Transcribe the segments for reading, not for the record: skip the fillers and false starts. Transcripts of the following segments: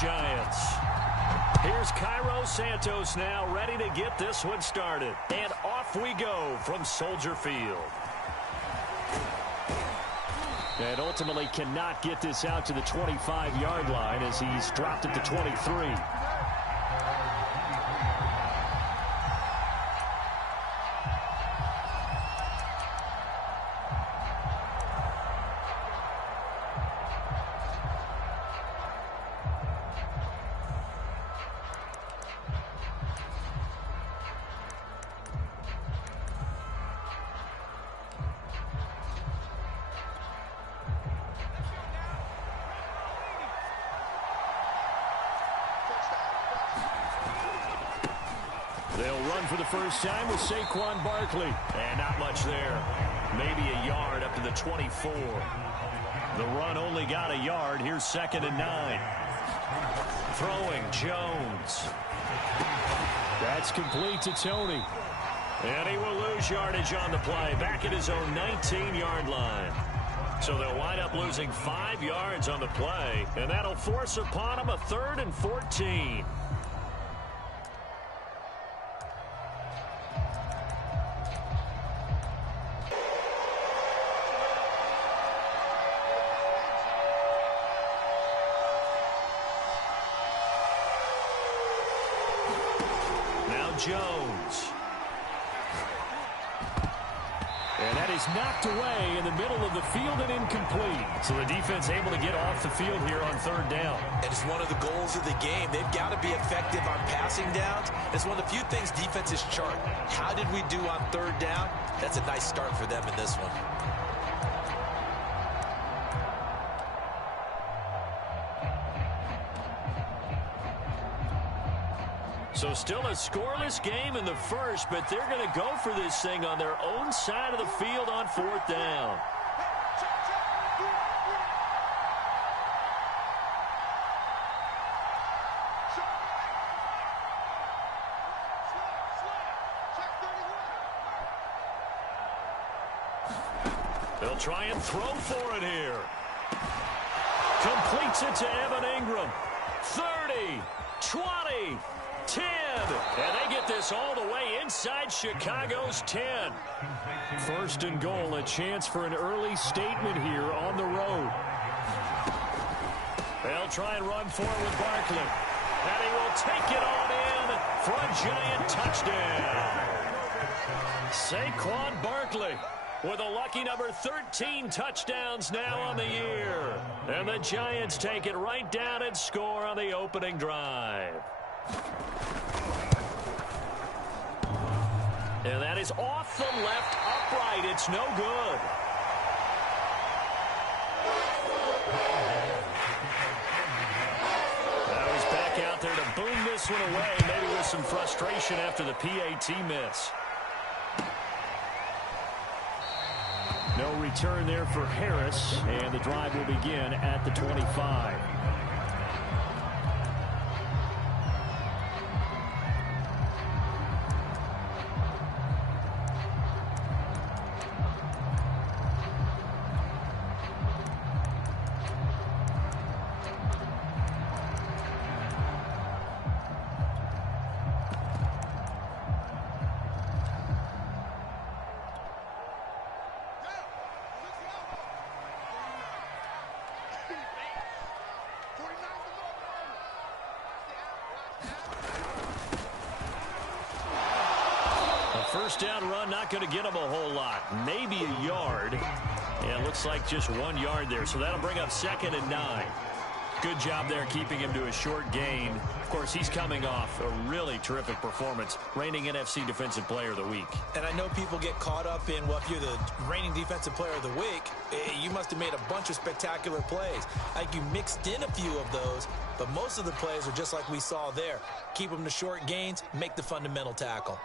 Giants. Here's Cairo Santos now ready to get this one started. And off we go from Soldier Field. And ultimately cannot get this out to the 25-yard line as he's dropped it to 23. They'll run for the first time with Saquon Barkley. And not much there. Maybe a yard up to the 24. The run only got a yard. Here's 2nd and 9. Throwing Jones. That's complete to Tony. And he will lose yardage on the play. Back at his own 19-yard line. So they'll wind up losing 5 yards on the play. And that'll force upon him a 3rd and 14. Jones. And that is knocked away in the middle of the field and incomplete. So the defense able to get off the field here on 3rd down. And it's one of the goals of the game. They've got to be effective on passing downs. It's one of the few things defenses chart. How did we do on 3rd down? That's a nice start for them in this one. So still a scoreless game in the first, but they're going to go for this thing on their own side of the field on 4th down. They'll try and throw for it here. Completes it to Evan Ingram. 30, 20. 10, and they get this all the way inside Chicago's 10. 1st and goal, a chance for an early statement here on the road. They'll try and run for it with Barkley. And he will take it on in for a Giant touchdown. Saquon Barkley with a lucky number 13 touchdowns now on the year. And the Giants take it right down and score on the opening drive. And that is off the left upright. It's no good. Now he's back out there to boom this one away, maybe with some frustration after the PAT miss. No return there for Harris, and the drive will begin at the 25. First down run, not going to get him a whole lot. Maybe a yard. And it looks like just 1 yard there. So that'll bring up 2nd and 9. Good job there keeping him to a short gain. Of course, he's coming off a really terrific performance. Reigning NFC Defensive Player of the Week. And I know people get caught up in, well, if you're the reigning Defensive Player of the Week, you must have made a bunch of spectacular plays. I think you mixed in a few of those, but most of the plays are just like we saw there. Keep them to short gains, make the fundamental tackle.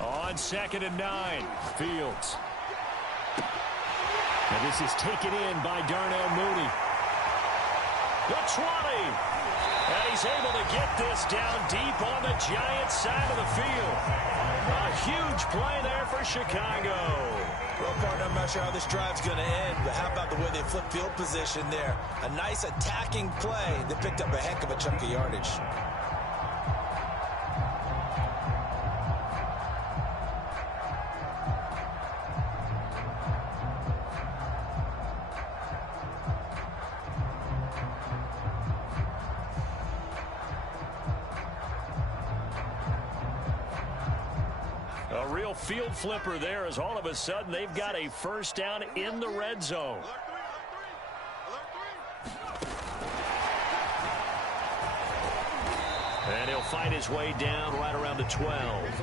On 2nd and 9, Fields. And this is taken in by Darnell Mooney. The 20. And he's able to get this down deep on the Giants side of the field. A huge play there for Chicago. Well, partner, I'm not sure how this drive's going to end, but how about the way they flip field position there? A nice attacking play that picked up a heck of a chunk of yardage. A real field flipper there as all of a sudden they've got a first down in the red zone. And he'll find his way down right around the 12.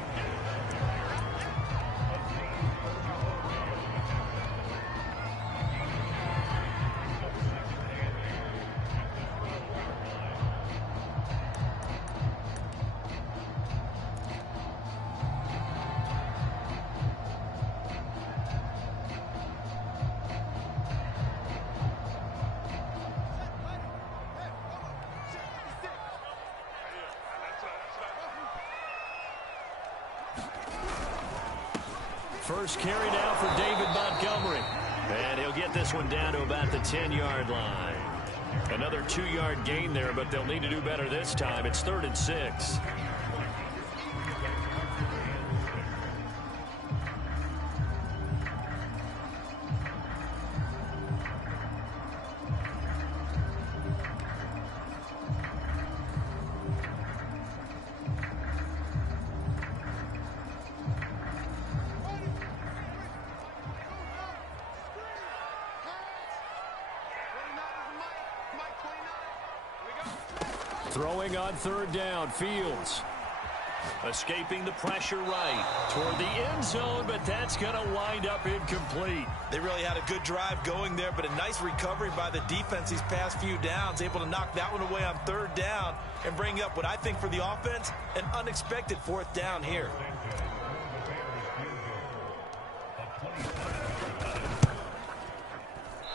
First carry now for David Montgomery. And he'll get this one down to about the 10-yard line. Another 2-yard gain there, but they'll need to do better this time. It's 3rd and 6. Throwing on 3rd down, Fields. Escaping the pressure right toward the end zone, but that's going to wind up incomplete. They really had a good drive going there, but a nice recovery by the defense these past few downs, able to knock that one away on 3rd down and bring up what I think for the offense, an unexpected 4th down here.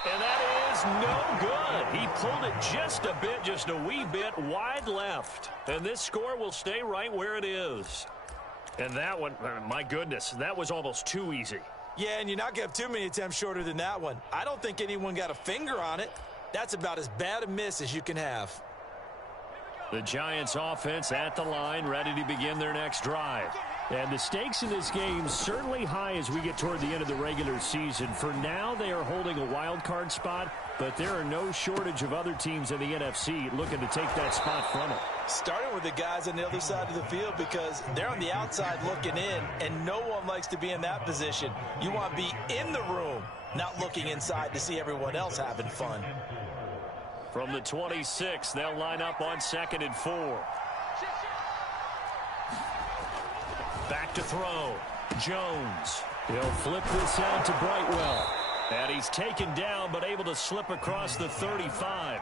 And that is no good. He pulled it just a bit, just a wee bit wide left. And this score will stay right where it is. And that one, my goodness, that was almost too easy. Yeah, and you're not going to have too many attempts shorter than that one. I don't think anyone got a finger on it. That's about as bad a miss as you can have. The Giants offense at the line, ready to begin their next drive. And the stakes in this game certainly high as we get toward the end of the regular season. For now, they are holding a wild card spot, but there are no shortage of other teams in the NFC looking to take that spot from them. Starting with the guys on the other side of the field because they're on the outside looking in, and no one likes to be in that position. You want to be in the room, not looking inside to see everyone else having fun. From the 26, they'll line up on 2nd and 4. Back to throw. Jones. He'll flip this out to Brightwell. And he's taken down but able to slip across the 35.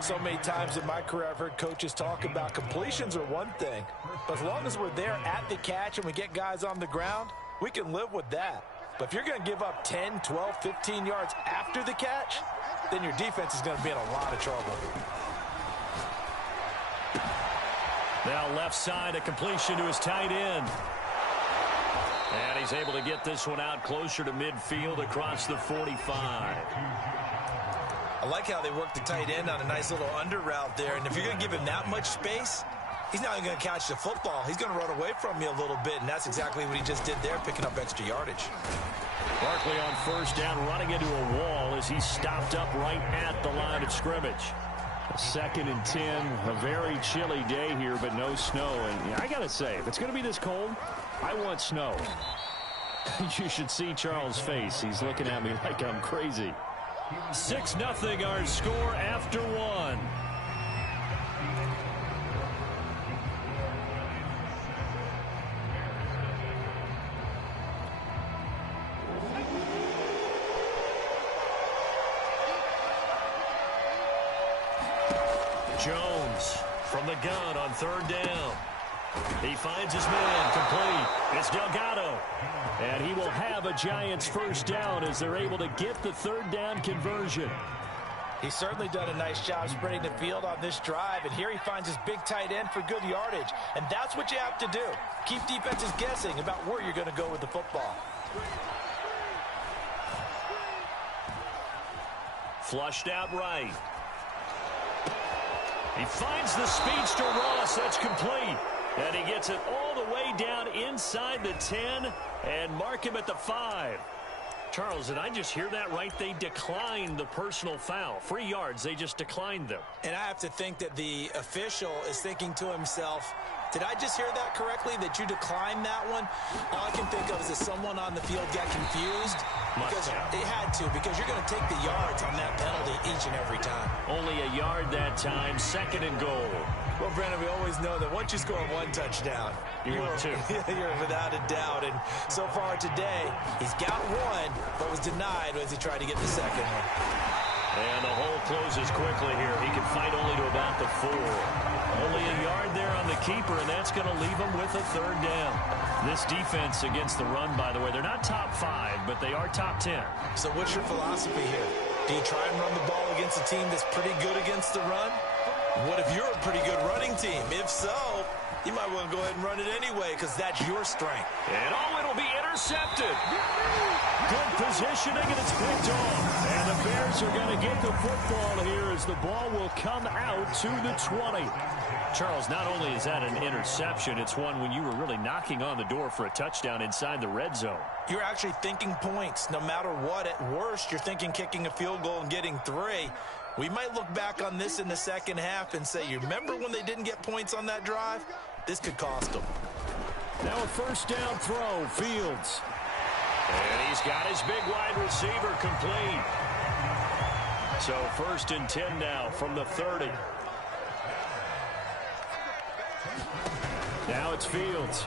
So many times in my career I've heard coaches talk about completions are one thing. But as long as we're there at the catch and we get guys on the ground, we can live with that. But if you're going to give up 10, 12, 15 yards after the catch, then your defense is going to be in a lot of trouble. Now left side, a completion to his tight end. And he's able to get this one out closer to midfield across the 45. I like how they work the tight end on a nice little under route there. And if you're going to give him that much space, he's not even going to catch the football. He's going to run away from you a little bit, and that's exactly what he just did there, picking up extra yardage. Barkley on first down, running into a wall as he's stopped up right at the line of scrimmage. 2nd and 10, a very chilly day here, but no snow. And I got to say, if it's going to be this cold, I want snow. You should see Charles' face. He's looking at me like I'm crazy. 6-0 our score after 1. Jones from the gun on 3rd down. He finds his man complete. It's Delgado. And he will have a Giants first down as they're able to get the 3rd down conversion. He's certainly done a nice job spreading the field on this drive, and here he finds his big tight end for good yardage. And that's what you have to do. Keep defenses guessing about where you're going to go with the football. Flushed out right. He finds the speedster Ross. That's complete. And he gets it all the way down inside the 10 and mark him at the 5. Charles, did I just hear that right? They declined the personal foul. 3 yards, they just declined them. And I have to think that the official is thinking to himself, did I just hear that correctly, that you declined that one? All I can think of is that someone on the field got confused. Because they had to, because you're going to take the yards on that penalty each and every time. Only a yard that time, 2nd and goal. Well, Brandon, we always know that once you score 1 touchdown, you're without a doubt. And so far today, he's got 1, but was denied as he tried to get the 2nd one. And the hole closes quickly here. He can fight only to about the 4. Only a yard there on the keeper, and that's going to leave him with a 3rd down. This defense against the run, by the way, they're not top 5, but they are top 10. So what's your philosophy here? Do you try and run the ball against a team that's pretty good against the run? What if you're a pretty good running team? If so, you might want to go ahead and run it anyway because that's your strength. And it'll be intercepted. Good positioning, and it's picked off. And the Bears are going to get the football here as the ball will come out to the 20. Charles, not only is that an interception, it's one when you were really knocking on the door for a touchdown inside the red zone. You're actually thinking points. No matter what, at worst, you're thinking kicking a field goal and getting 3. We might look back on this in the second half and say, you remember when they didn't get points on that drive? This could cost them. Now a 1st down throw, Fields. And he's got his big wide receiver complete. So 1st and 10 now from the 30. Now it's Fields.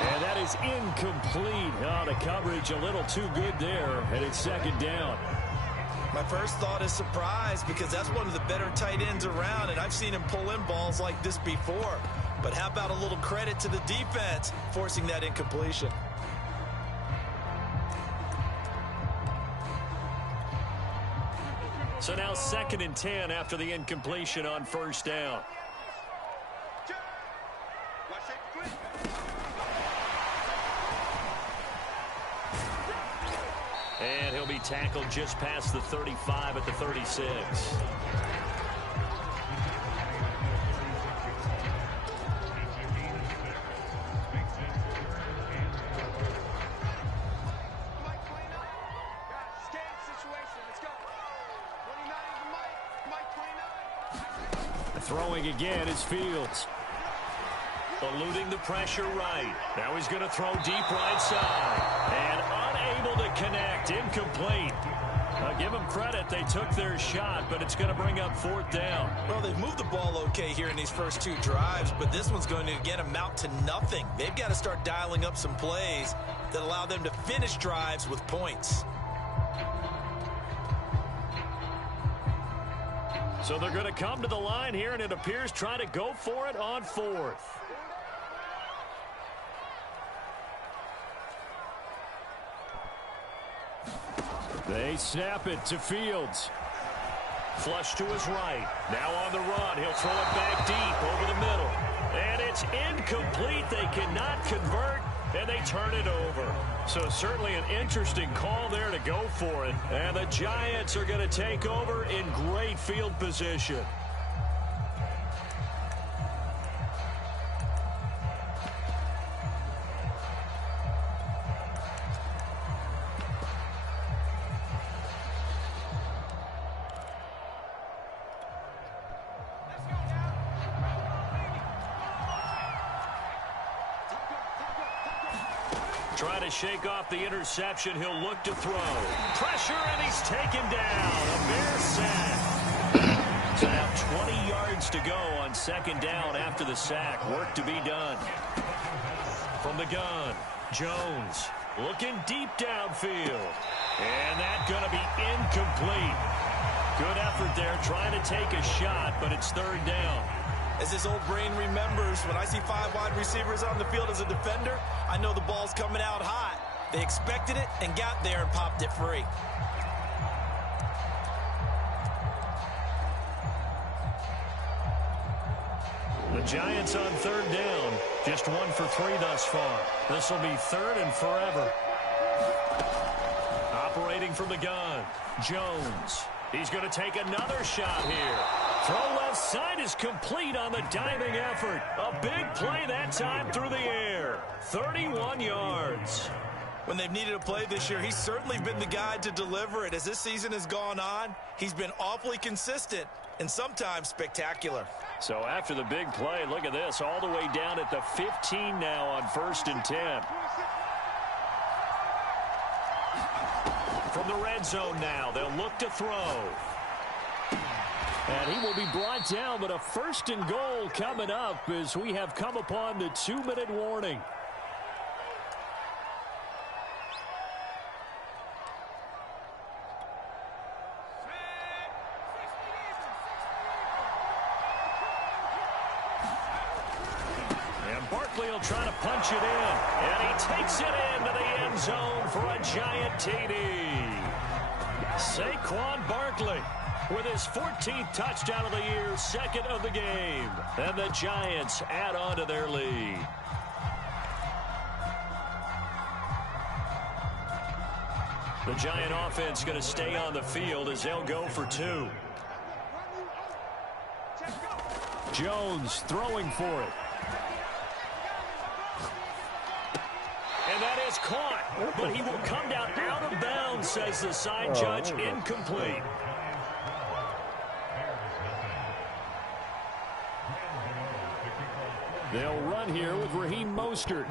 And that is incomplete. Oh, the coverage a little too good there, and it's 2nd down. My first thought is surprise because that's one of the better tight ends around, and I've seen him pull in balls like this before. But how about a little credit to the defense forcing that incompletion? So now 2nd and 10 after the incompletion on 1st down. And he'll be tackled just past the 35 at the 36. Throwing again is Fields. Eluding the pressure right. Now he's going to throw deep right side. And unable to connect. Incomplete. Give them credit. They took their shot, but it's going to bring up 4th down. Well, they've moved the ball okay here in these first 2 drives, but this one's going to, again, amount to nothing. They've got to start dialing up some plays that allow them to finish drives with points. So they're going to come to the line here, and it appears trying to go for it on 4th. They snap it to Fields. Flush to his right. Now on the run. He'll throw it back deep over the middle. And it's incomplete. They cannot convert, and they turn it over. So certainly an interesting call there to go for it. And the Giants are going to take over in great field position. Trying to shake off the interception. He'll look to throw. Pressure, and he's taken down. A Bear sack. So now 20 yards to go on 2nd down after the sack. Work to be done. From the gun, Jones looking deep downfield. And that's going to be incomplete. Good effort there trying to take a shot, but it's 3rd down. As his old brain remembers, when I see 5 wide receivers on the field as a defender, I know the ball's coming out hot. They expected it and got there and popped it free. The Giants on third down. Just 1 for 3 thus far. This will be third and forever. Operating from the gun, Jones. He's going to take another shot here. Throw left side is complete on the diving effort. A big play that time through the air. 31 yards. When they've needed a play this year, he's certainly been the guy to deliver it. As this season has gone on, he's been awfully consistent and sometimes spectacular. So after the big play, look at this, all the way down at the 15 now on 1st and 10. From the red zone now, they'll look to throw. And he will be brought down, but a 1st and goal coming up as we have come upon the 2-minute warning. He'll try to punch it in, and he takes it into the end zone for a giant TD. Saquon Barkley with his 14th touchdown of the year, 2nd of the game. And the Giants add on to their lead. The Giant offense going to stay on the field as they'll go for 2. Jones throwing for it. And that is caught, but he will come down out of bounds, says the side judge, incomplete. They'll run here with Raheem Mostert.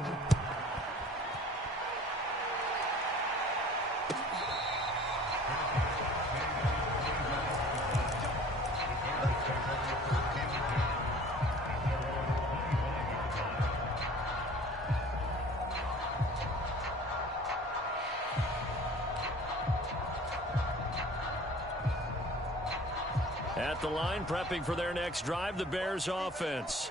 At the line, prepping for their next drive, the Bears offense.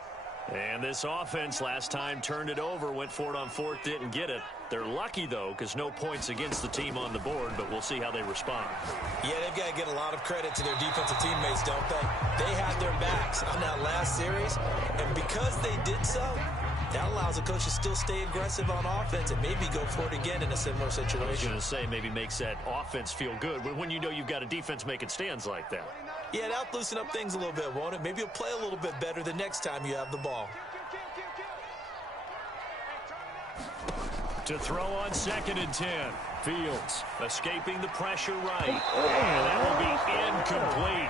And this offense last time turned it over, went for it on 4th, didn't get it. They're lucky, though, because no points against the team on the board, but we'll see how they respond. Yeah, they've got to get a lot of credit to their defensive teammates, don't they? They had their backs on that last series, and because they did so, that allows the coach to still stay aggressive on offense and maybe go for it again in a similar situation. I was going to say maybe makes that offense feel good when you know you've got a defense making stands like that. Yeah, that'll loosen up things a little bit, won't it? Maybe you'll play a little bit better the next time you have the ball. To throw on 2nd and 10. Fields escaping the pressure right. And that will be incomplete.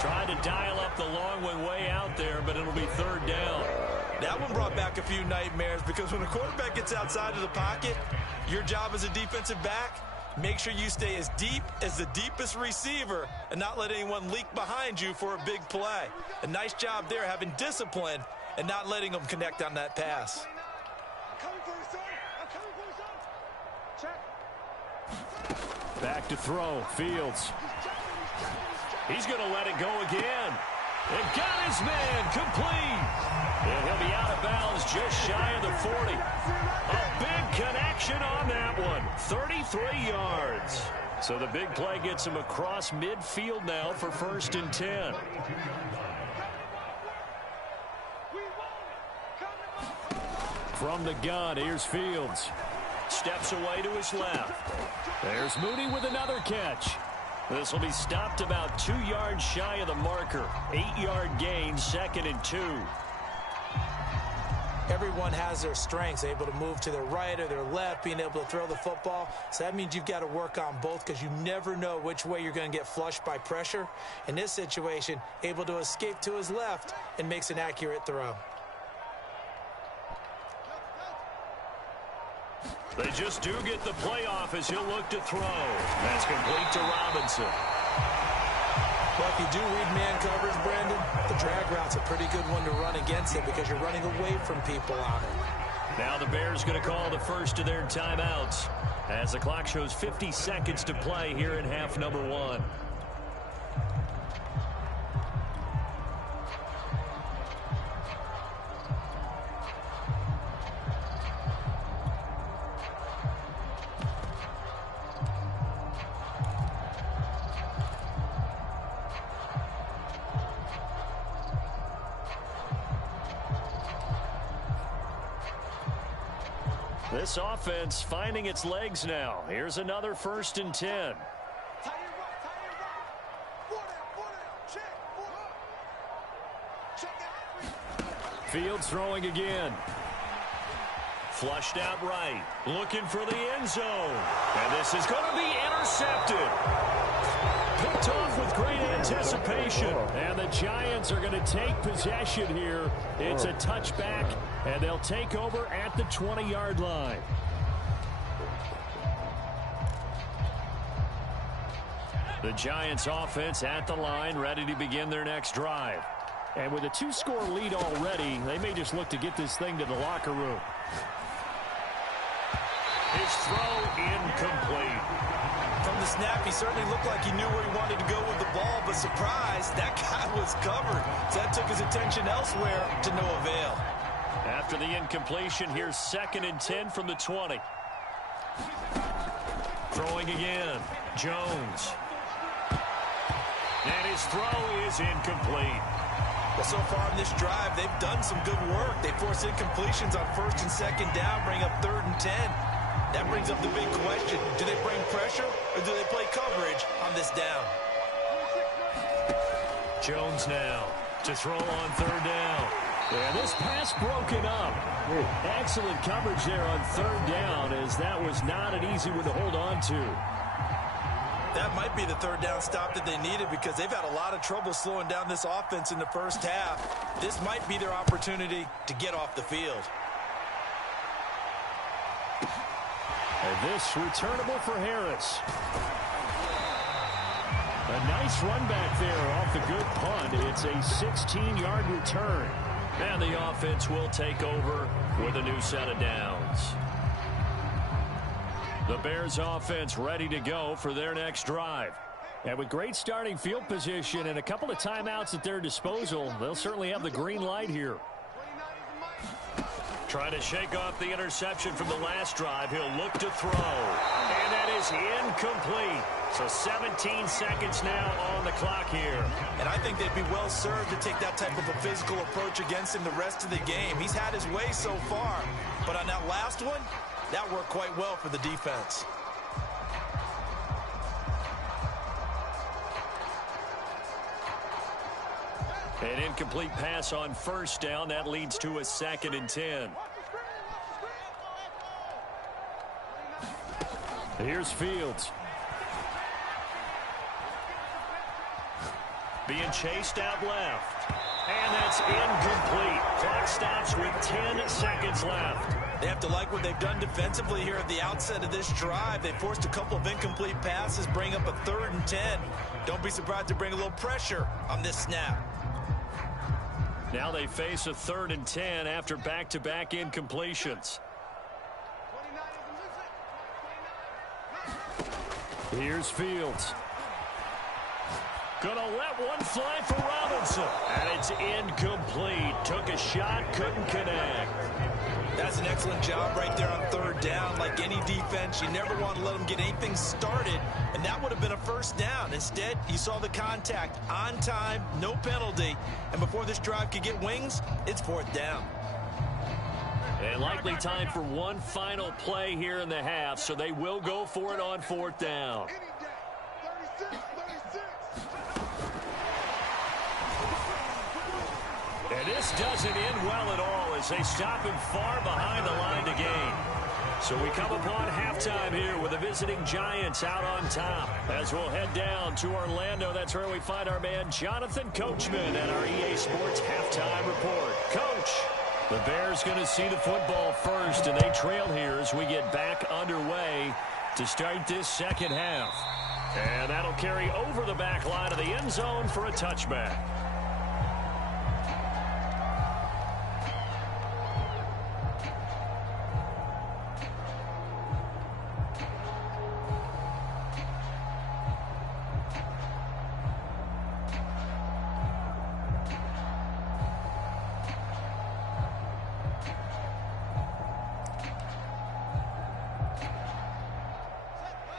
Trying to dial up the long one way out there, but it'll be 3rd down. That one brought back a few nightmares because when a quarterback gets outside of the pocket, your job as a defensive back, make sure you stay as deep as the deepest receiver and not let anyone leak behind you for a big play. A nice job there having discipline and not letting them connect on that pass. Back to throw. Fields. He's going to let it go again. And got his man complete. And he'll be out of bounds just shy of the 40. A big connection on that one. 33 yards. So the big play gets him across midfield now for 1st and 10. From the gun, here's Fields. Steps away to his left. There's Mooney with another catch. This will be stopped about 2 yards shy of the marker. 8-yard gain, 2nd and 2. Everyone has their strengths, able to move to their right or their left, being able to throw the football. So that means you've got to work on both because you never know which way you're going to get flushed by pressure. In this situation, able to escape to his left and makes an accurate throw. They just do get the playoff as he'll look to throw. That's complete to Robinson. Well, if you do read man coverage, Brandon, the drag route's a pretty good one to run against it because you're running away from people on it. Now the Bears going to call the first of their timeouts as the clock shows 50 seconds to play here in half number 1. This offense finding its legs now. Here's another 1st and 10. Fields throwing again. Flushed out right. Looking for the end zone. And this is going to be intercepted. Picked off with great anticipation. And the Giants are going to take possession here. It's a touchback, and they'll take over at the 20-yard line. The Giants offense at the line, ready to begin their next drive. And with a 2-score lead already, they may just look to get this thing to the locker room. His throw incomplete. From the snap, he certainly looked like he knew where he wanted to go with the ball, but surprise, that guy was covered. So that took his attention elsewhere to no avail. After the incompletion, here's 2nd and 10 from the 20. Throwing again. Jones. And his throw is incomplete. Well, so far in this drive, they've done some good work. They force incompletions on 1st and 2nd down, bring up 3rd and 10. That brings up the big question. Do they bring pressure or do they play coverage on this down? Jones now to throw on 3rd down. And this pass broken up. Excellent coverage there on 3rd down, as that was not an easy one to hold on to. That might be the 3rd down stop that they needed, because they've had a lot of trouble slowing down this offense in the first half. This might be their opportunity to get off the field. And this returnable for Harris. A nice run back there off the good punt. It's a 16-yard return. And the offense will take over with a new set of downs. The Bears offense ready to go for their next drive. And with great starting field position and a couple of timeouts at their disposal, they'll certainly have the green light here. Trying to shake off the interception from the last drive. He'll look to throw. And that is incomplete. So 17 seconds now on the clock here. And I think they'd be well served to take that type of a physical approach against him the rest of the game. He's had his way so far. But on that last one, that worked quite well for the defense. An incomplete pass on 1st down. That leads to a 2nd and 10. Here's Fields. Being chased out left. And that's incomplete. Clock stops with 10 seconds left. They have to like what they've done defensively here at the outset of this drive. They forced a couple of incomplete passes, bring up a 3rd and 10. Don't be surprised to bring a little pressure on this snap. Now they face a 3rd and 10 after back-to-back incompletions. Here's Fields. Gonna let one fly for Robinson. And it's incomplete. Took a shot, couldn't connect. That's an excellent job right there on 3rd down. Like any defense, you never want to let them get anything started, and that would have been a 1st down. Instead, you saw the contact on time, no penalty, and before this drive could get wings, it's 4th down. And likely time for one final play here in the half, so they will go for it on 4th down. And this doesn't end well at all as they stop him far behind the line to gain. So we come upon halftime here with the visiting Giants out on top. As we'll head down to Orlando, that's where we find our man Jonathan Coachman at our EA Sports Halftime Report. Coach, the Bears going to see the football first, and they trail here as we get back underway to start this second half. And that'll carry over the back line of the end zone for a touchback.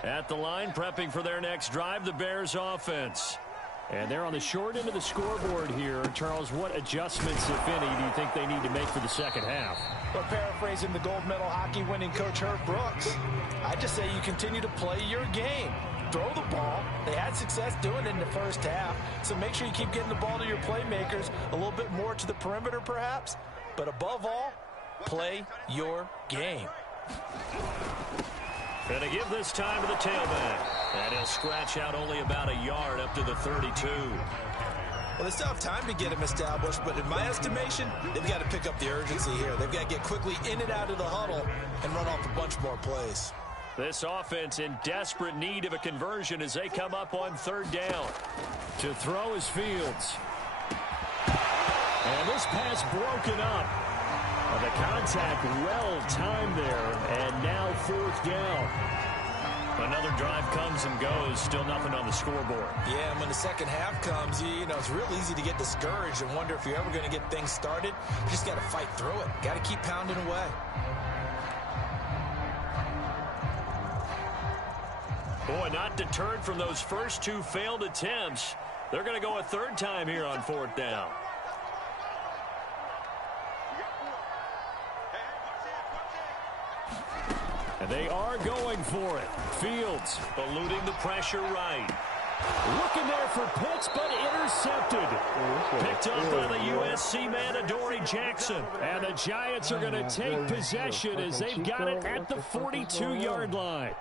At the line, prepping for their next drive, the Bears offense. And they're on the short end of the scoreboard here. Charles, what adjustments, if any, do you think they need to make for the second half? Well, paraphrasing the gold medal hockey winning coach Herb Brooks, I just say you continue to play your game. Throw the ball. They had success doing it in the first half, so make sure you keep getting the ball to your playmakers, a little bit more to the perimeter perhaps, but above all, play your game. Going to give this time to the tailback. And he'll scratch out only about a yard up to the 32. Well, they still have time to get him established, but in my estimation, they've got to pick up the urgency here. They've got to get quickly in and out of the huddle and run off a bunch more plays. This offense in desperate need of a conversion as they come up on third down. To throw is Fields. And this pass broken up. The contact well timed there, and now fourth down. Another drive comes and goes, still nothing on the scoreboard. Yeah, and when the second half comes, you know, it's real easy to get discouraged and wonder if you're ever going to get things started. You just got to fight through it. Got to keep pounding away. Boy, not deterred from those first two failed attempts. They're going to go a third time here on fourth down. And they are going for it. Fields eluding the pressure right. Looking there for Pitts, but intercepted. Picked up by the USC man, Adoree Jackson. And the Giants are going to take possession as they've got it at the 42-yard line.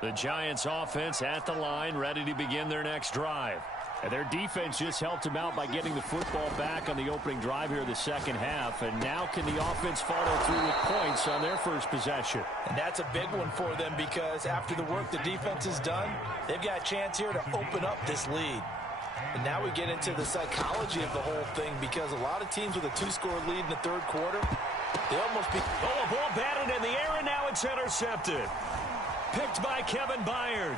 The Giants offense at the line, ready to begin their next drive. And their defense just helped them out by getting the football back on the opening drive here the second half. And now can the offense follow through with points on their first possession? And that's a big one for them because after the work the defense has done, they've got a chance here to open up this lead. And now we get into the psychology of the whole thing because a lot of teams with a two-score lead in the third quarter, they almost be... Oh, a ball batted in the air, and now it's intercepted. Picked by Kevin Byard.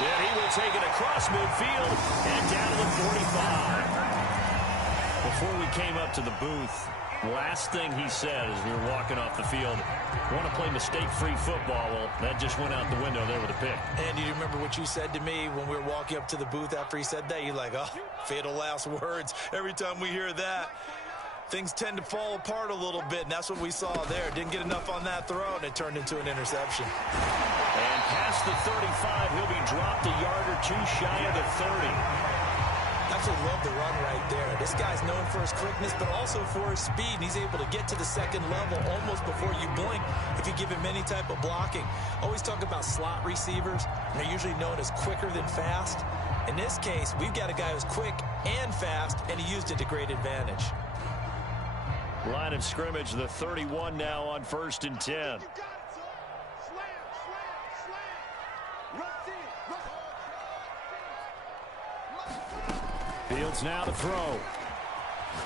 Then he will take it across midfield and down to the 45. Before we came up to the booth, last thing he said as we were walking off the field, want to play mistake-free football. Well, that just went out the window there with a pick. And do you remember what you said to me when we were walking up to the booth after he said that? You're like, oh, fatal last words. Every time we hear that, things tend to fall apart a little bit, and that's what we saw there. Didn't get enough on that throw, and it turned into an interception. And past the 35, he'll be dropped a yard or two shy of the 30. Absolutely love the run right there. This guy's known for his quickness, but also for his speed, and he's able to get to the second level almost before you blink if you give him any type of blocking. Always talk about slot receivers, and they're usually known as quicker than fast. In this case, we've got a guy who's quick and fast, and he used it to great advantage. Line of scrimmage, the 31 now on 1st and 10. Fields now to throw.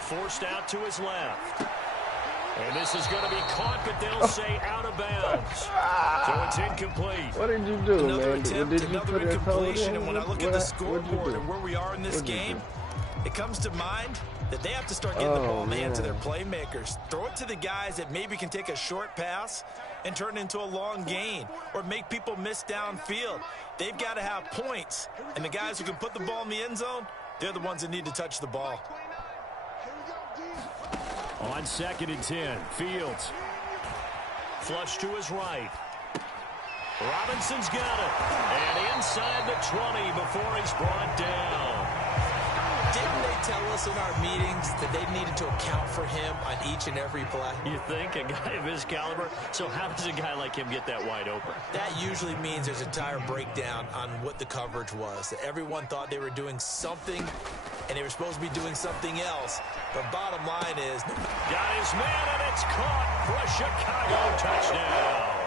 Forced out to his left. And this is going to be caught, but they'll say out of bounds. So it's incomplete. What did you do, another man? Attempt, did you another put incompletion, and when I look at the What'd scoreboard you and where we are in this game, it comes to mind that they have to start getting the ball to their playmakers. Throw it to the guys that maybe can take a short pass and turn it into a long gain or make people miss downfield. They've got to have points, and the guys who can put the ball in the end zone, they're the ones that need to touch the ball. On 2nd and 10, Fields. Flush to his right. Robinson's got it. And inside the 20 before he's brought down. Didn't they tell us in our meetings that they needed to account for him on each and every play? You think? A guy of his caliber? So how does a guy like him get that wide open? That usually means there's a entire breakdown on what the coverage was. That everyone thought they were doing something, and they were supposed to be doing something else. But bottom line is... Got his man, and it's caught for a Chicago touchdown.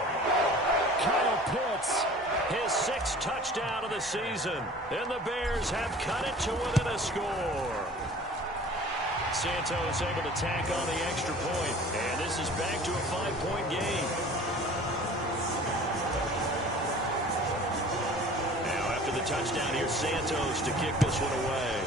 Kyle Pitts, his 6th touchdown of the season. And the Bears have cut it to within a score. Santos able to tack on the extra point. And this is back to a 5-point game. Now after after the touchdown. Here's Santos to kick this one away.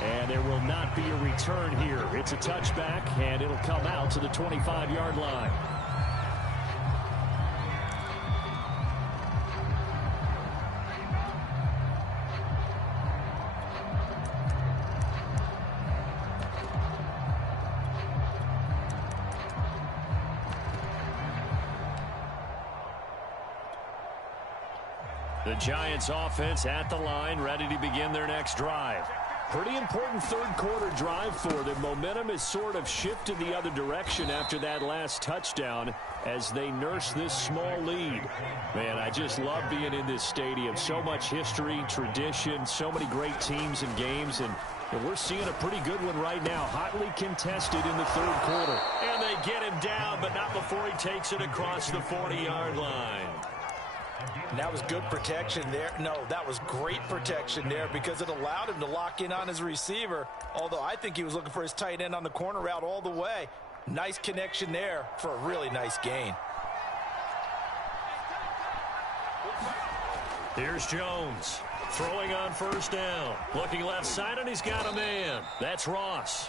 And there will not be a return here. It's a touchback, and it'll come out to the 25-yard line. The Giants offense at the line, ready to begin their next drive. Pretty important third-quarter drive for them. Momentum has sort of shifted the other direction after that last touchdown as they nurse this small lead. Man, I just love being in this stadium. So much history, tradition, so many great teams and games, and we're seeing a pretty good one right now, hotly contested in the third quarter. And they get him down, but not before he takes it across the 40-yard line. And that was good protection there. No, that was great protection there because it allowed him to lock in on his receiver, although I think he was looking for his tight end on the corner route all the way. Nice connection there for a really nice gain. Here's Jones throwing on first down. Looking left side, and he's got a man. That's Ross.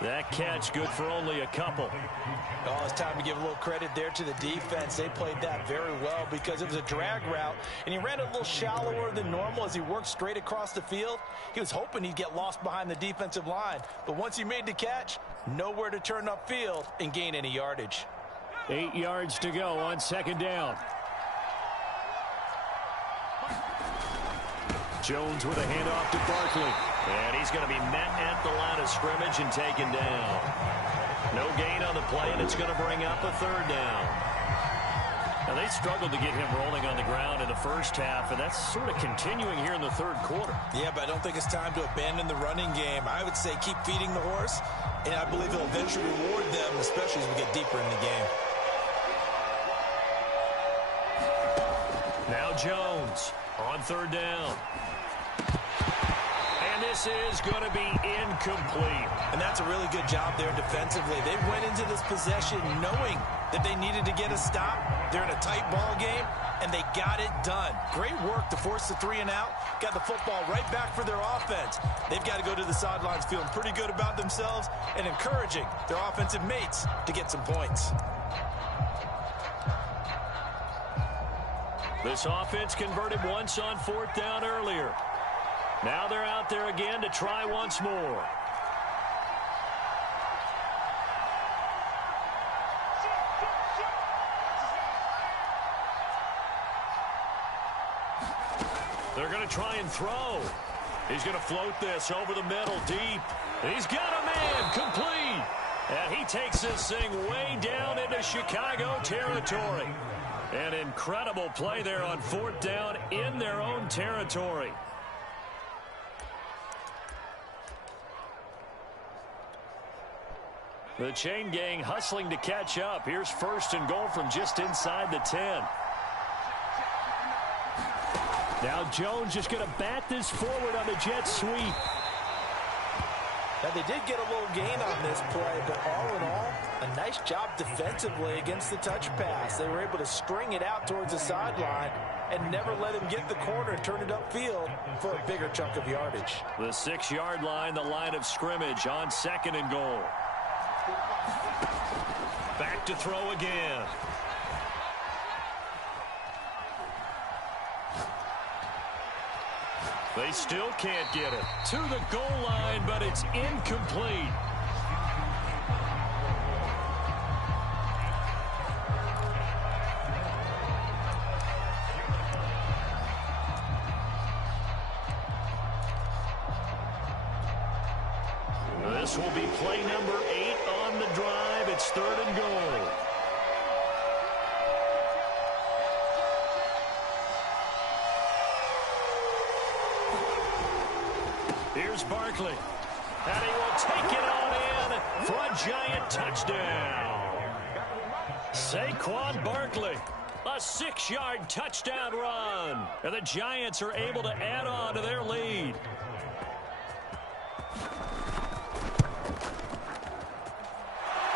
That catch good for only a couple. Oh, it's time to give a little credit there to the defense. They played that very well because it was a drag route, and he ran a little shallower than normal as he worked straight across the field. He was hoping he'd get lost behind the defensive line, but once he made the catch, nowhere to turn upfield and gain any yardage. 8 yards to go on second down. Jones with a handoff to Barkley. And he's going to be met at the line of scrimmage and taken down. No gain on the play, and it's going to bring up a third down. Now, they struggled to get him rolling on the ground in the first half, and that's sort of continuing here in the third quarter. Yeah, but I don't think it's time to abandon the running game. I would say keep feeding the horse, and I believe he'll eventually reward them, especially as we get deeper in the game. Now Jones on third down. This is going to be incomplete. And that's a really good job there defensively. They went into this possession knowing that they needed to get a stop. They're in a tight ball game, and they got it done. Great work to force the 3 and out. Got the football right back for their offense. They've got to go to the sidelines feeling pretty good about themselves and encouraging their offensive mates to get some points. This offense converted once on fourth down earlier. Now they're out there again to try once more. They're going to try and throw. He's going to float this over the middle deep. He's got a man complete. And he takes this thing way down into Chicago territory. An incredible play there on fourth down in their own territory. The chain gang hustling to catch up. Here's first and goal from just inside the 10. Now Jones just going to bat this forward on the jet sweep. Now they did get a little gain on this play, but all in all, a nice job defensively against the touch pass. They were able to string it out towards the sideline and never let him get the corner and turn it upfield for a bigger chunk of yardage. The 6-yard line, the line of scrimmage on second and goal. Back to throw again. They still can't get it to the goal line, but it's incomplete. This will be play number 8 on the drive. It's third and goal. Here's Barkley. And he will take it on in for a Giant touchdown. Saquon Barkley. A 6-yard touchdown run. And the Giants are able to add on to their lead.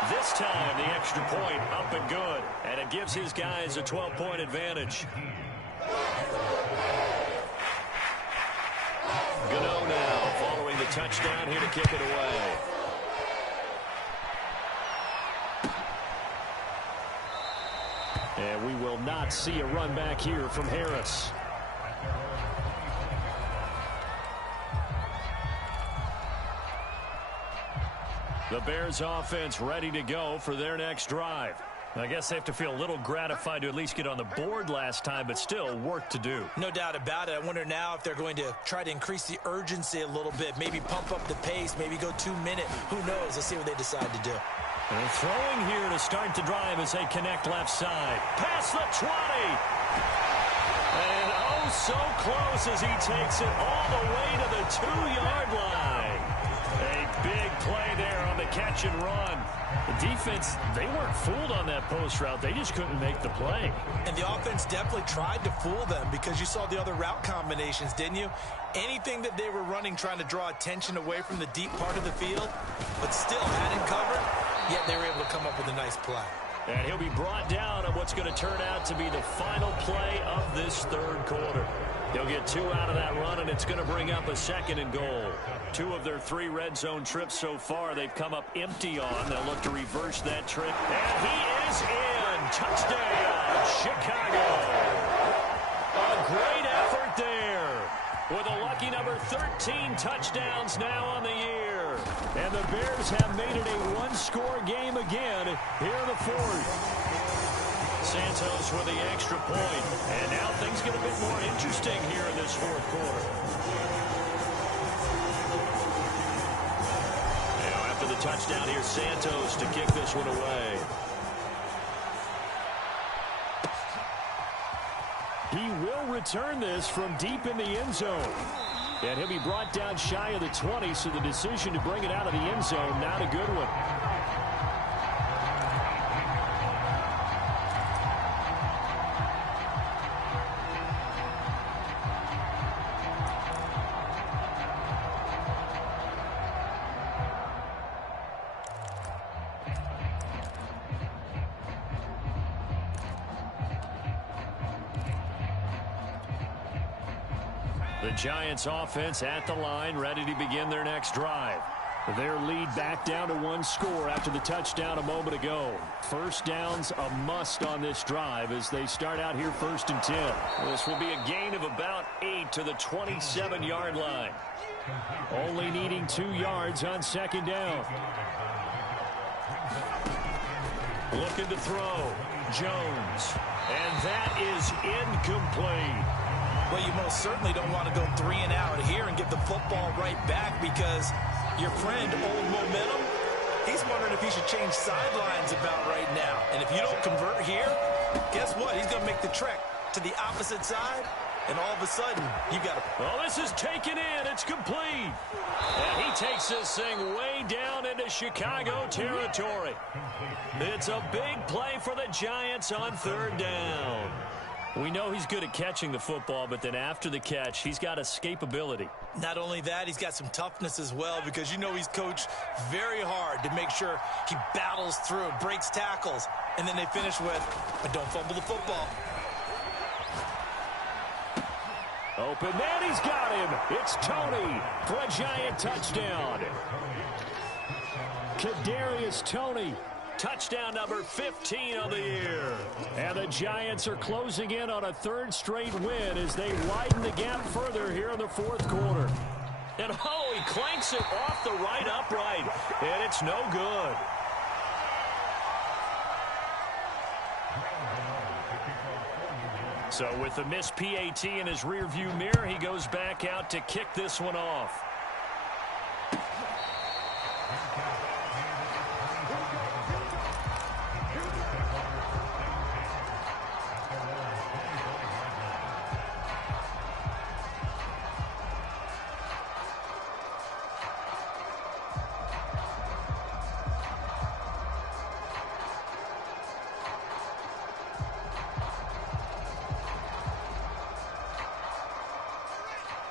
This this time, the extra point up and good. And it gives his guys a 12-point advantage. Gano now following the touchdown here to kick it away. And we will not see a run back here from Harris. The Bears offense ready to go for their next drive. I guess they have to feel a little gratified to at least get on the board last time, but still work to do. No doubt about it. I wonder now if they're going to try to increase the urgency a little bit, maybe pump up the pace, maybe go 2 minute. Who knows? Let's see what they decide to do. And throwing here to start the drive as they connect left side. Past the 20. And oh, so close as he takes it all the way to the 2-yard line. A big play there on the catch and run. The defense, they weren't fooled on that post route. They just couldn't make the play. And the offense definitely tried to fool them because you saw the other route combinations, didn't you? Anything that they were running trying to draw attention away from the deep part of the field, but still hadn't covered, yet they were able to come up with a nice play. And he'll be brought down on what's going to turn out to be the final play of this third quarter. They'll get 2 out of that run, and it's going to bring up a 2nd and goal. 2 of their 3 red zone trips so far, they've come up empty on. They'll look to reverse that trip. And he is in. Touchdown, Chicago. A great effort there. With a lucky number 13 touchdowns now on the year. And the Bears have made it a 1-score game again here in the 4th. Santos with the extra point. And now things get a bit more interesting here in this 4th quarter. Now after the touchdown, here's Santos to kick this one away. He will return this from deep in the end zone. And he'll be brought down shy of the 20, so the decision to bring it out of the end zone, not a good one. The Giants offense at the line, ready to begin their next drive. Their lead back down to 1 score after the touchdown a moment ago. First down's a must on this drive as they start out here 1st and 10. This will be a gain of about 8 to the 27-yard line. Only needing 2 yards on 2nd down. Looking to throw. Jones. And that is incomplete. Well, you most certainly don't want to go 3 and out here and get the football right back because your friend, Old Momentum, he's wondering if he should change sidelines about right now. And if you don't convert here, guess what? He's going to make the trek to the opposite side, and all of a sudden, you got to... Well, this is taken in. It's complete. And he takes this thing way down into Chicago territory. It's a big play for the Giants on 3rd down. We know he's good at catching the football, but then after the catch, he's got escapability. Not only that, he's got some toughness as well because you know he's coached very hard to make sure he battles through, breaks tackles, and then they finish with, don't fumble the football. Open man, he's got him. It's Toney for a Giant touchdown. Kadarius Toney. Touchdown number 15 on the year. And the Giants are closing in on a 3rd straight win as they widen the gap further here in the 4th quarter. And oh, he clanks it off the right upright. And it's no good. So with the missed PAT in his rearview mirror, he goes back out to kick this one off.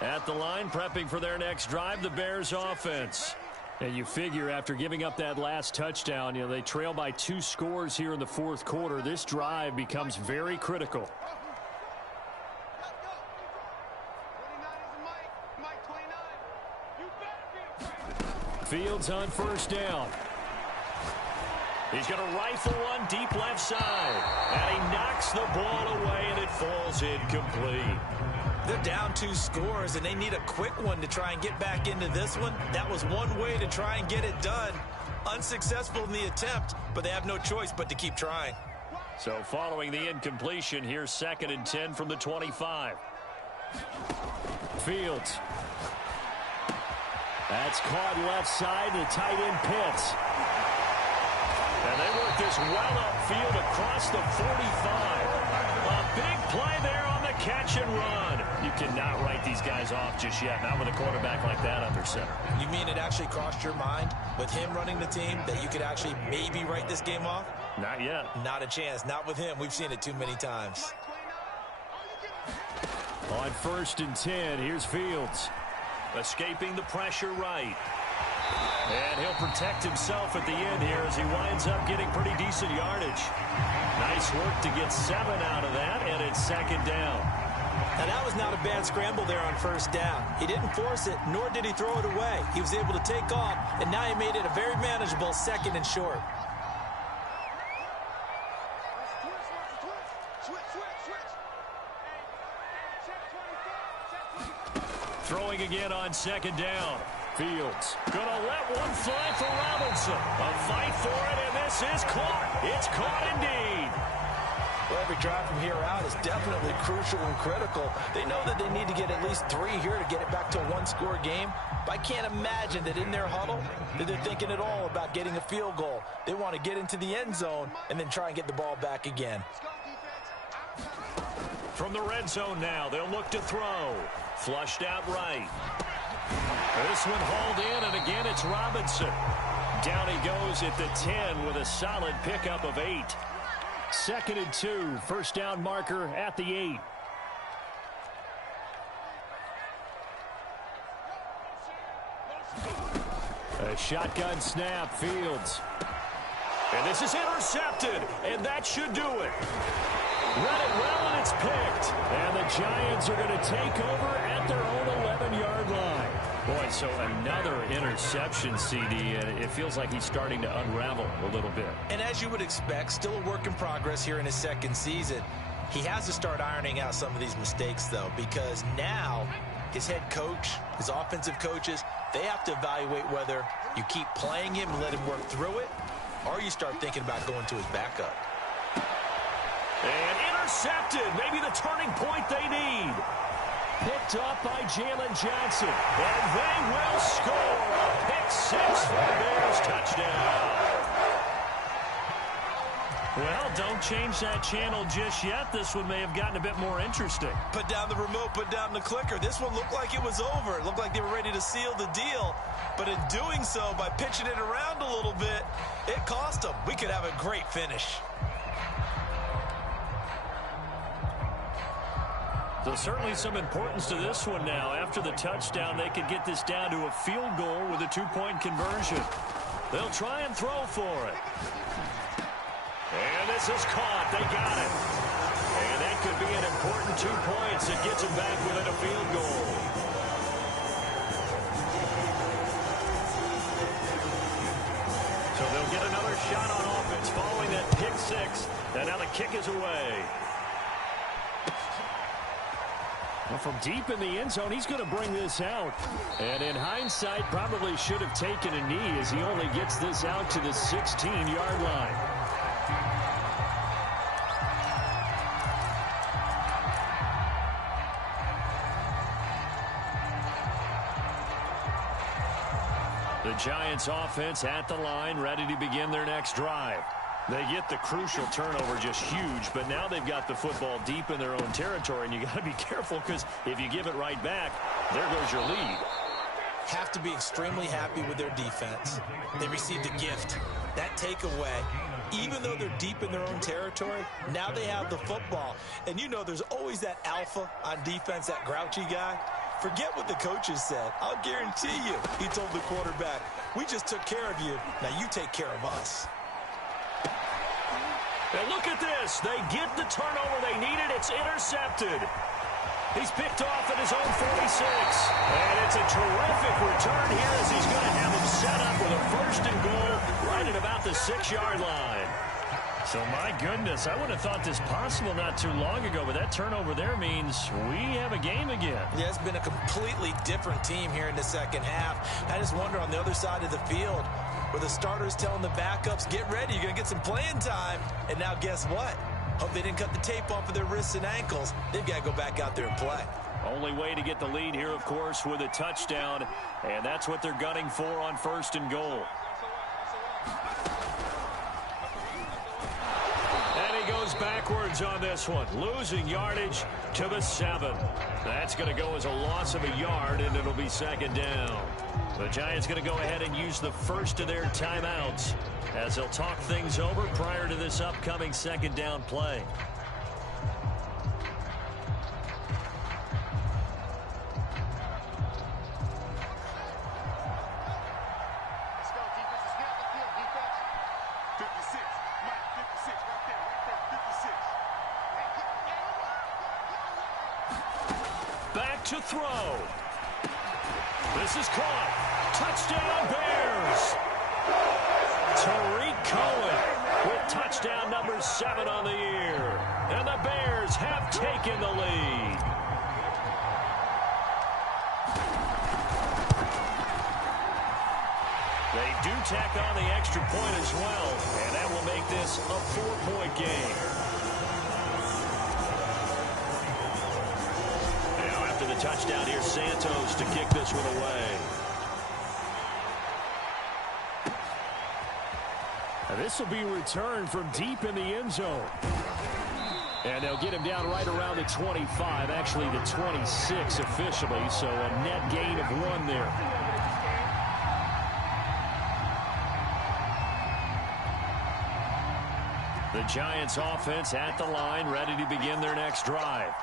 At the line, prepping for their next drive, the Bears offense. And you figure after giving up that last touchdown, they trail by 2 scores here in the fourth quarter. This drive becomes very critical. Fields on first down. He's going to rifle one deep left side. And he knocks the ball away, and it falls incomplete. They're down 2 scores, and they need a quick one to try and get back into this one. That was one way to try and get it done. Unsuccessful in the attempt, but they have no choice but to keep trying. So following the incompletion, here's 2nd and 10 from the 25. Fields. That's caught left side, the tight end Pitts. And they work this well upfield across the 45. A big play there on the catch and run. You cannot write these guys off just yet, not with a quarterback like that under center. You mean it actually crossed your mind with him running the team that you could actually maybe write this game off? Not yet. Not a chance. Not with him. We've seen it too many times. On 1st and 10, here's Fields. Escaping the pressure right. And he'll protect himself at the end here as he winds up getting pretty decent yardage. Nice work to get 7 out of that, and it's 2nd down. Now, that was not a bad scramble there on first down. He didn't force it, nor did he throw it away. He was able to take off, and now he made it a very manageable 2nd and short. Throwing again on 2nd down. Fields gonna let one fly for Robinson. A fight for it, and this is caught. It's caught indeed. Well, every drive from here out is definitely crucial and critical. They know that they need to get at least 3 here to get it back to a 1-score game. But I can't imagine that in their huddle that they're thinking at all about getting a field goal. They want to get into the end zone and then try and get the ball back again. From the red zone now, they'll look to throw. Flushed out right. This one hauled in, and again it's Robinson. Down he goes at the 10 with a solid pickup of 8. 2nd and 2, first down marker at the 8. A shotgun snap, Fields. And this is intercepted, and that should do it. Read it well, and it's picked. And the Giants are going to take over at their own 11-yard line. Boy, so another interception, CD, and it feels like he's starting to unravel a little bit. And as you would expect, still a work in progress here in his 2nd season. He has to start ironing out some of these mistakes, though, because now his head coach, his offensive coaches, they have to evaluate whether you keep playing him and let him work through it, or you start thinking about going to his backup. And intercepted, maybe the turning point they need. Picked up by Jalen Johnson. And they will score a pick 6 for the Bears. Touchdown. Well, don't change that channel just yet. This one may have gotten a bit more interesting. Put down the remote, put down the clicker. This one looked like it was over. It looked like they were ready to seal the deal. But in doing so, by pitching it around a little bit, it cost them. We could have a great finish. So certainly some importance to this one now. After the touchdown, they could get this down to a field goal with a 2-point conversion. They'll try and throw for it. And this is caught. They got it. And that could be an important 2 points that gets them back within a field goal. So they'll get another shot on offense following that pick 6. And now the kick is away. Well, from deep in the end zone, he's going to bring this out. And in hindsight, probably should have taken a knee as he only gets this out to the 16-yard line. The Giants offense at the line, ready to begin their next drive. They get the crucial turnover, just huge, but now they've got the football deep in their own territory, and you got to be careful because if you give it right back, there goes your lead. Have to be extremely happy with their defense. They received a gift. That takeaway, even though they're deep in their own territory, now they have the football. And you know there's always that alpha on defense, that grouchy guy. Forget what the coaches said. I'll guarantee you, he told the quarterback, we just took care of you. Now you take care of us. And look at this. They get the turnover they needed. It's intercepted. He's picked off at his own 46. And it's a terrific return here as he's going to have him set up with a 1st and goal right at about the 6-yard line. So, my goodness, I would have thought this possible not too long ago, but that turnover there means we have a game again. Yeah, it's been a completely different team here in the second half. I just wonder on the other side of the field where the starters telling the backups, get ready, you're going to get some playing time. And now guess what? Hope they didn't cut the tape off of their wrists and ankles. They've got to go back out there and play. Only way to get the lead here, of course, with a touchdown. And that's what they're gunning for on 1st and goal. Goes backwards on this one, losing yardage to the 7. That's going to go as a loss of a yard, and it'll be 2nd down. The Giants going to go ahead and use the first of their timeouts as they'll talk things over prior to this upcoming 2nd down play. To throw. This is caught. Touchdown Bears. Tariq Cohen with touchdown number 7 on the year. And the Bears have taken the lead. They do tack on the extra point as well, and that will make this a 4-point game. The touchdown here, Santos to kick this one away. This will be returned from deep in the end zone. And they'll get him down right around the 25, actually the 26 officially, so a net gain of 1 there. The Giants offense at the line, ready to begin their next drive.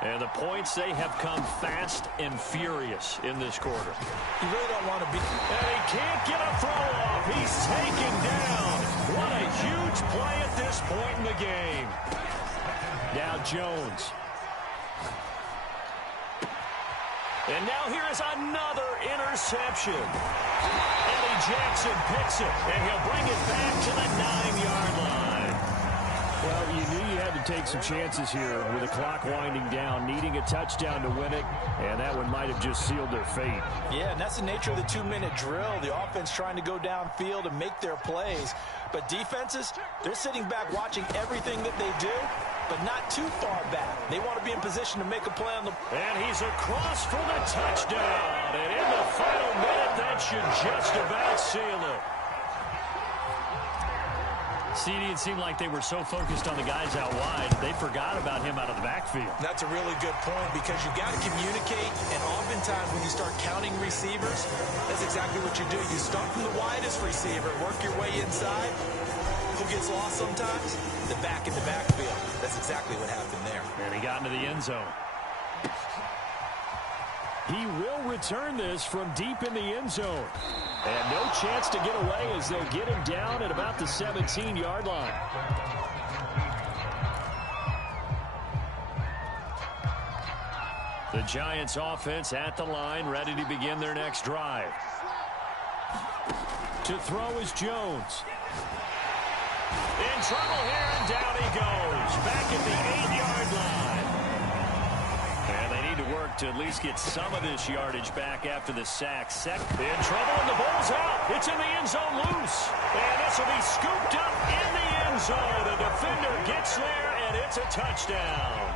And the points, they have come fast and furious in this quarter. You really don't want to be... And he can't get a throw off. He's taken down. What a huge play at this point in the game. Now Jones. And now here is another interception. Eddie Jackson picks it, and he'll bring it back to the 9-yard line. Well, you knew you had to take some chances here with the clock winding down, needing a touchdown to win it, and that one might have just sealed their fate. Yeah, and that's the nature of the 2-minute drill. The offense trying to go downfield and make their plays. But defenses, they're sitting back watching everything that they do, but not too far back. They want to be in position to make a play on the... And he's across for the touchdown. And in the final minute, that should just about seal it. CD, it seemed like they were so focused on the guys out wide, they forgot about him out of the backfield. That's a really good point because you got to communicate, and oftentimes when you start counting receivers, that's exactly what you do. You start from the widest receiver, work your way inside. Who gets lost sometimes? The back in the backfield. That's exactly what happened there. And he got into the end zone. He will return this from deep in the end zone. And no chance to get away as they'll get him down at about the 17-yard line. The Giants offense at the line, ready to begin their next drive. To throw is Jones. In trouble here, and down he goes. Back at the 8-yard line. And they need to work to at least get some of this yardage back after the sack. In trouble, and the ball's out. It's in the end zone loose. And this will be scooped up in the end zone. The defender gets there, and it's a touchdown.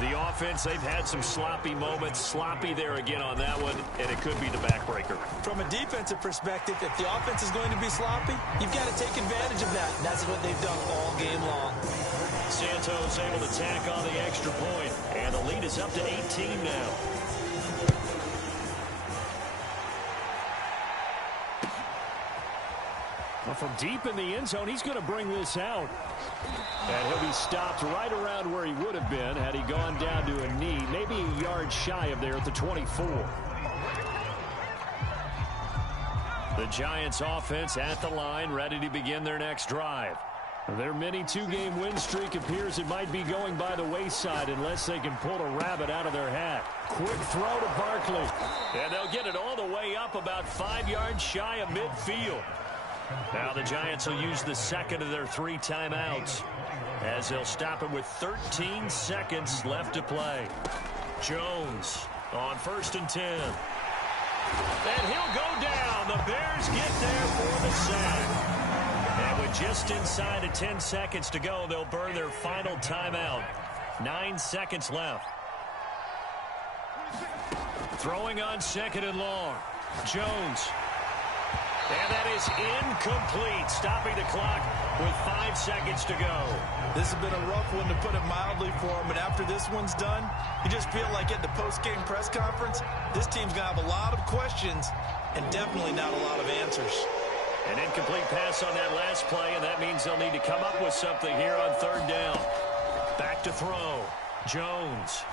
The offense, they've had some sloppy moments. Sloppy there again on that one, and it could be the backbreaker. From a defensive perspective, if the offense is going to be sloppy, you've got to take advantage of that. That's what they've done all game long. Santos able to tack on the extra point, and the lead is up to 18 now. Well, from deep in the end zone, he's going to bring this out. And he'll be stopped right around where he would have been had he gone down to a knee, maybe a yard shy of there at the 24. The Giants offense at the line, ready to begin their next drive. Their mini two-game win streak appears it might be going by the wayside unless they can pull a rabbit out of their hat. Quick throw to Barkley. And they'll get it all the way up about 5 yards shy of midfield. Now the Giants will use the second of their 3 timeouts as they'll stop it with 13 seconds left to play. Jones on 1st and 10. And he'll go down. The Bears get there for the sack. And with just inside of 10 seconds to go, they'll burn their final timeout. 9 seconds left. Throwing on 2nd and long. Jones. And that is incomplete, stopping the clock with 5 seconds to go. This has been a rough one, to put it mildly, for him. And after this one's done, you just feel like at the post-game press conference, this team's going to have a lot of questions and definitely not a lot of answers. An incomplete pass on that last play, and that means they'll need to come up with something here on 3rd down. Back to throw. Jones.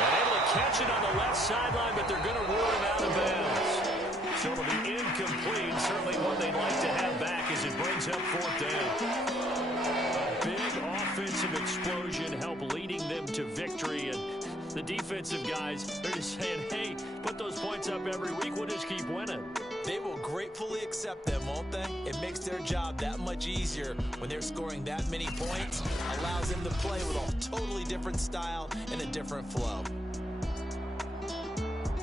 And able to catch it on the left sideline, but they're going to rule him out of bounds. So it'll be incomplete. Certainly one they'd like to have back as it brings up 4th down. A big offensive explosion help leading them to victory. And the defensive guys, they're just saying, hey, put those points up every week. We'll just keep winning. They will gratefully accept them, won't they? It makes their job that much easier when they're scoring that many points. Allows them to play with a totally different style and a different flow.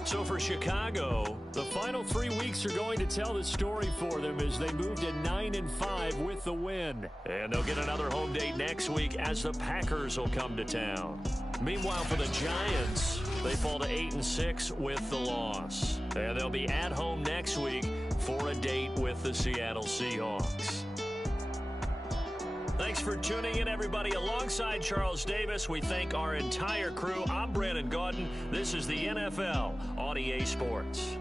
So for Chicago, the final 3 weeks are going to tell the story for them as they move to 9-5 with the win. And they'll get another home date next week as the Packers will come to town. Meanwhile, for the Giants, they fall to 8-6 with the loss. And they'll be at home next week for a date with the Seattle Seahawks. Thanks for tuning in, everybody. Alongside Charles Davis, we thank our entire crew. I'm Brandon Gaudin. This is the NFL on EA Sports.